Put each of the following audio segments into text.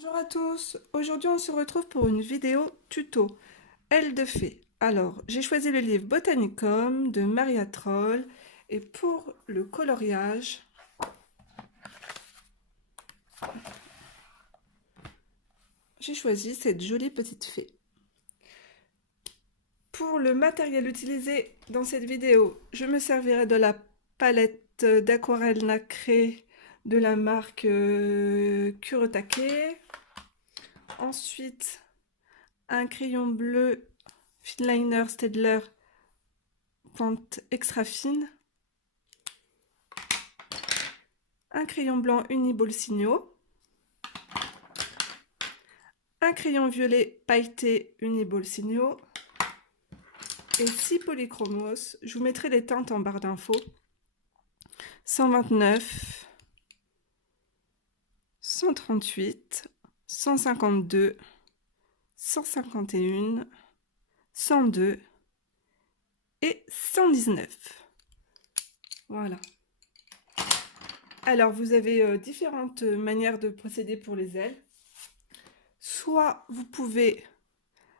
Bonjour à tous, aujourd'hui on se retrouve pour une vidéo tuto Aile de fée. Alors j'ai choisi le livre Botanicum de Maria Troll et pour le coloriage j'ai choisi cette jolie petite fée. Pour le matériel utilisé dans cette vidéo, je me servirai de la palette d'aquarelle nacrée de la marque Kurotake. Ensuite un crayon bleu Finliner Staedtler pente extra fine, un crayon blanc Uniball Signaux, un crayon violet pailleté Uniball Signaux et 6 polychromos. Je vous mettrai les teintes en barre d'infos. 129, 138, 152, 151, 102 et 119. Voilà. Alors, vous avez différentes manières de procéder pour les ailes. Soit vous pouvez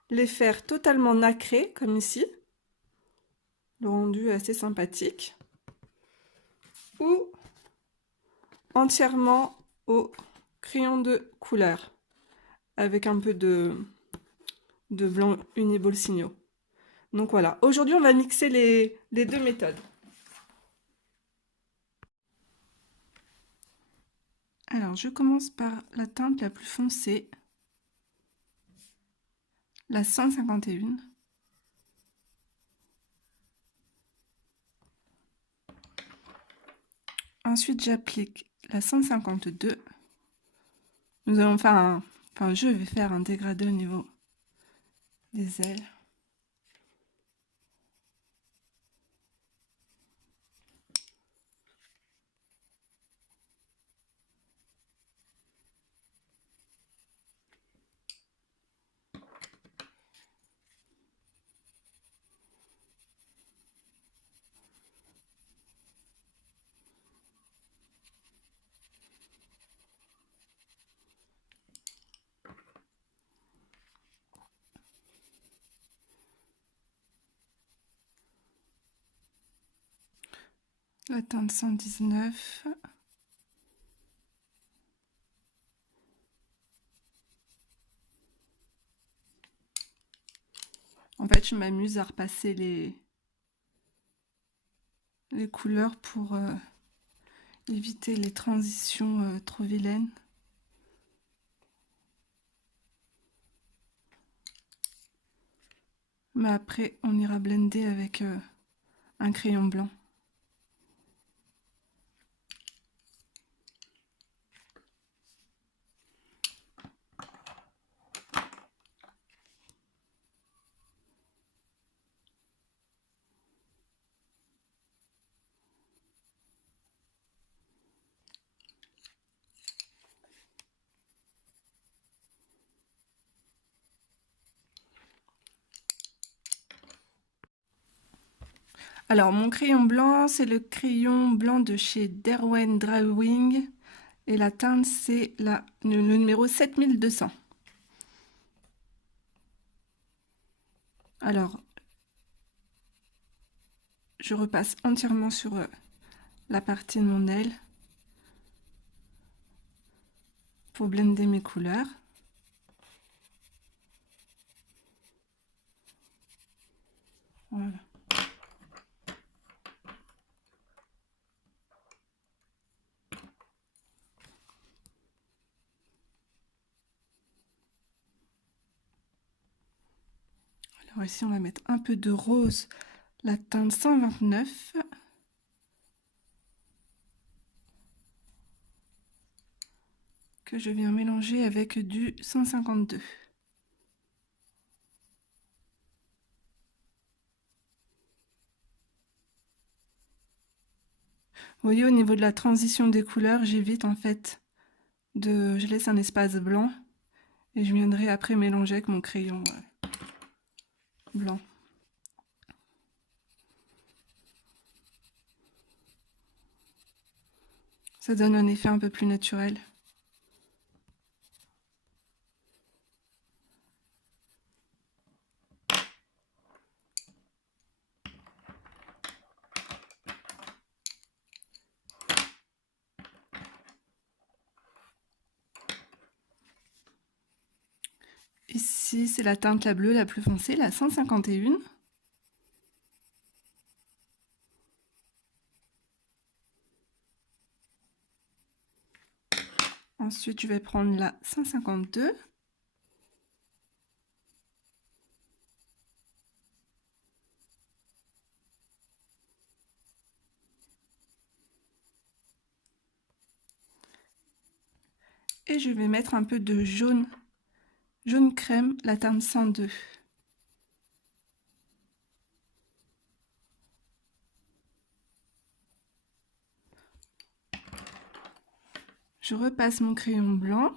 les faire totalement nacrées, comme ici. Le rendu est assez sympathique. Ou entièrement au crayon de couleur, avec un peu de blanc Uniball Signaux. Donc voilà, aujourd'hui on va mixer les deux méthodes. Alors je commence par la teinte la plus foncée, la 151. Ensuite j'applique la 152. Nous allons faire je vais faire un dégradé au niveau des ailes. La teinte 119. En fait, je m'amuse à repasser les couleurs pour éviter les transitions trop vilaines. Mais après, on ira blender avec un crayon blanc. Alors, mon crayon blanc, c'est le crayon blanc de chez Derwent Drawing. Et la teinte, c'est le numéro 7200. Alors, je repasse entièrement sur la partie de mon aile pour blender mes couleurs. Voilà. Alors ici, on va mettre un peu de rose, la teinte 129. Que je viens mélanger avec du 152. Vous voyez, au niveau de la transition des couleurs, j'évite en fait je laisse un espace blanc et je viendrai après mélanger avec mon crayon blanc. Ça donne un effet un peu plus naturel. Ici, c'est la teinte la bleue la plus foncée, la 151. Ensuite, je vais prendre la 152. Et je vais mettre un peu de jaune crème, la teinte 102. Je repasse mon crayon blanc.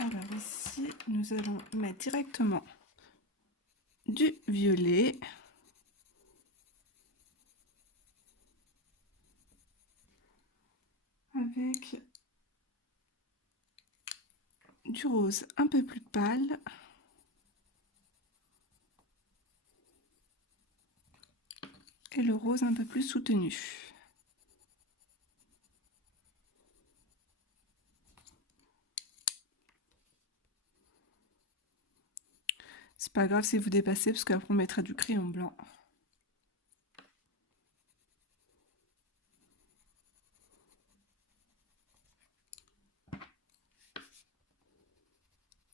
Alors ici, nous allons mettre directement du violet. Avec du rose un peu plus pâle. Et le rose un peu plus soutenu. C'est pas grave si vous dépassez parce qu'après on mettra du crayon blanc.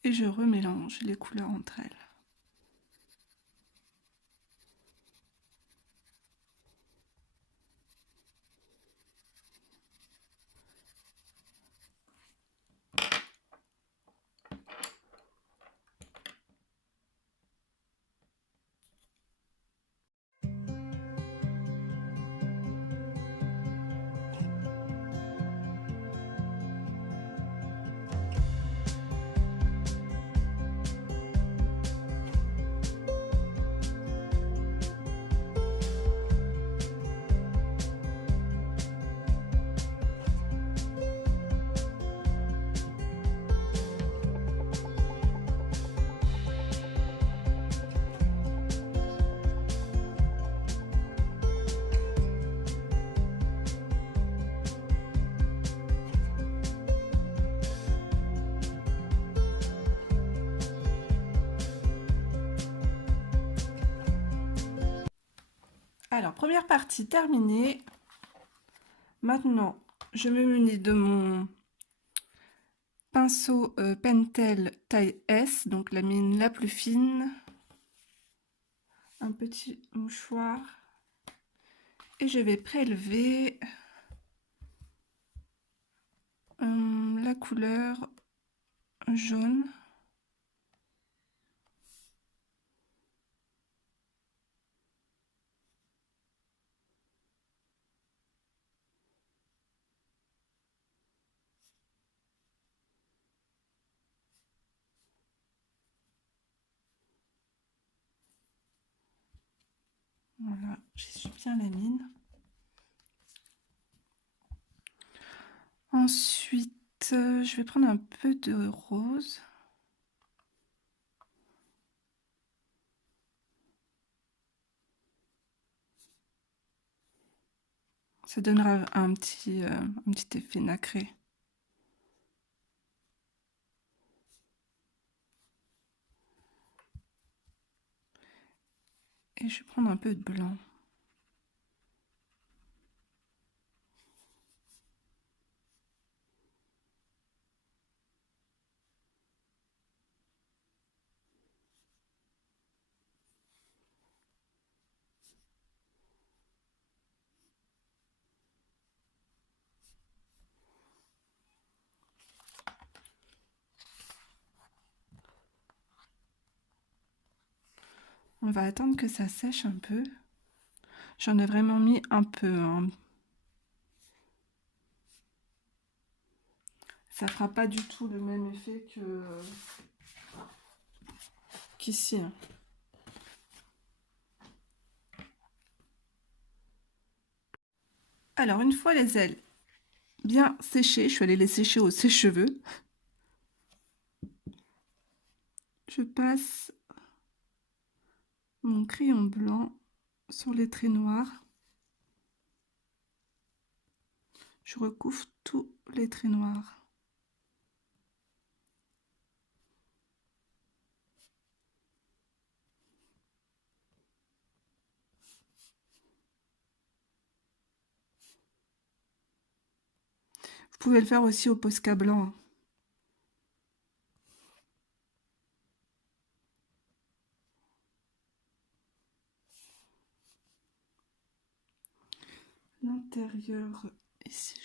Et je remélange les couleurs entre elles. Alors, première partie terminée. Maintenant, je me munis de mon pinceau Pentel taille S, donc la mine la plus fine. Un petit mouchoir. Et je vais prélever la couleur jaune. Voilà, j'essuie bien la mine. Ensuite, je vais prendre un peu de rose. Ça donnera un petit effet nacré. Et je vais prendre un peu de blanc. On va attendre que ça sèche un peu. J'en ai vraiment mis un peu, hein. ça fera pas du tout le même effet qu'ici. Alors, une fois les ailes bien séchées, je suis allée les sécher au sèche-cheveux. Je passe mon crayon blanc sur les traits noirs. Je recouvre tous les traits noirs. Vous pouvez le faire aussi au Posca blanc. L'intérieur, ici,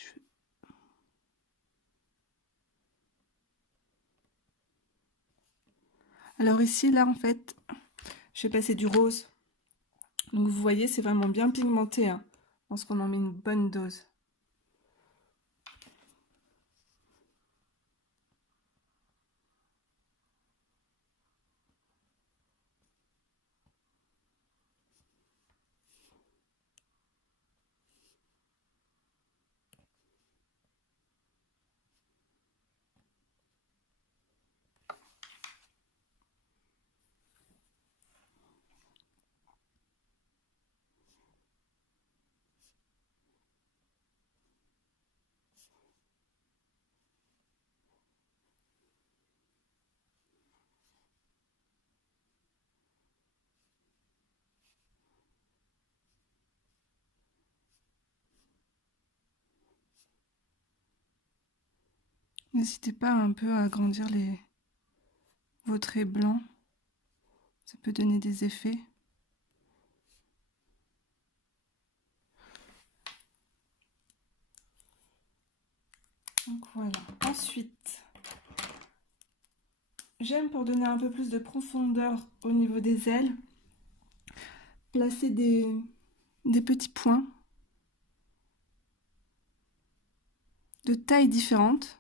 Alors ici, là, en fait, je vais passer du rose. Donc vous voyez, c'est vraiment bien pigmenté. Hein. Je pense qu'on en met une bonne dose. N'hésitez pas un peu à agrandir vos traits blancs. Ça peut donner des effets. Donc voilà. Ensuite, j'aime pour donner un peu plus de profondeur au niveau des ailes, placer des petits points de tailles différentes.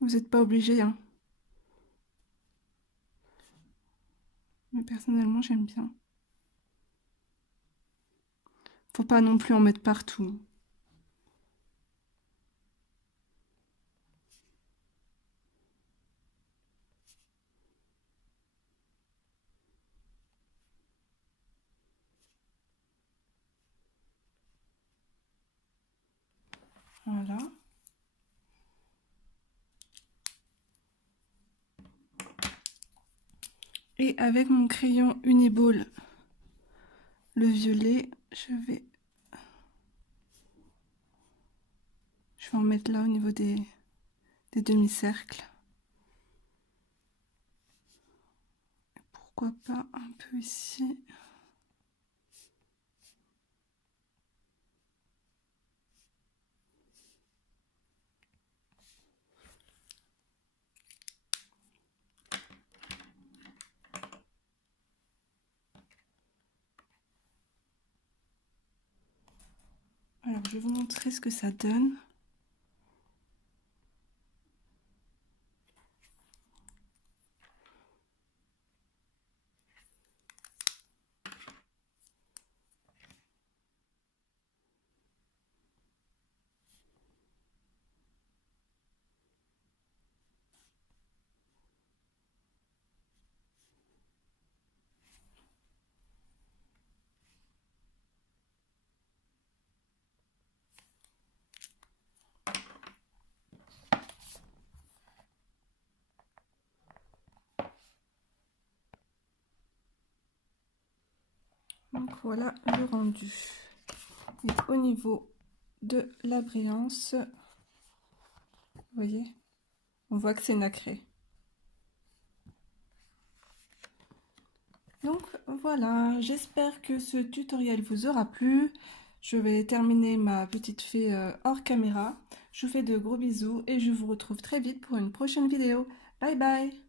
Vous n'êtes pas obligé, hein. Mais personnellement, j'aime bien. Faut pas non plus en mettre partout. Voilà. Et avec mon crayon Uniball, le violet, je vais en mettre là au niveau des demi-cercles. Pourquoi pas un peu ici. Alors, je vais vous montrer ce que ça donne. Donc voilà le rendu. Et au niveau de la brillance, vous voyez, on voit que c'est nacré. Donc voilà, j'espère que ce tutoriel vous aura plu. Je vais terminer ma petite fée hors caméra. Je vous fais de gros bisous et je vous retrouve très vite pour une prochaine vidéo. Bye bye!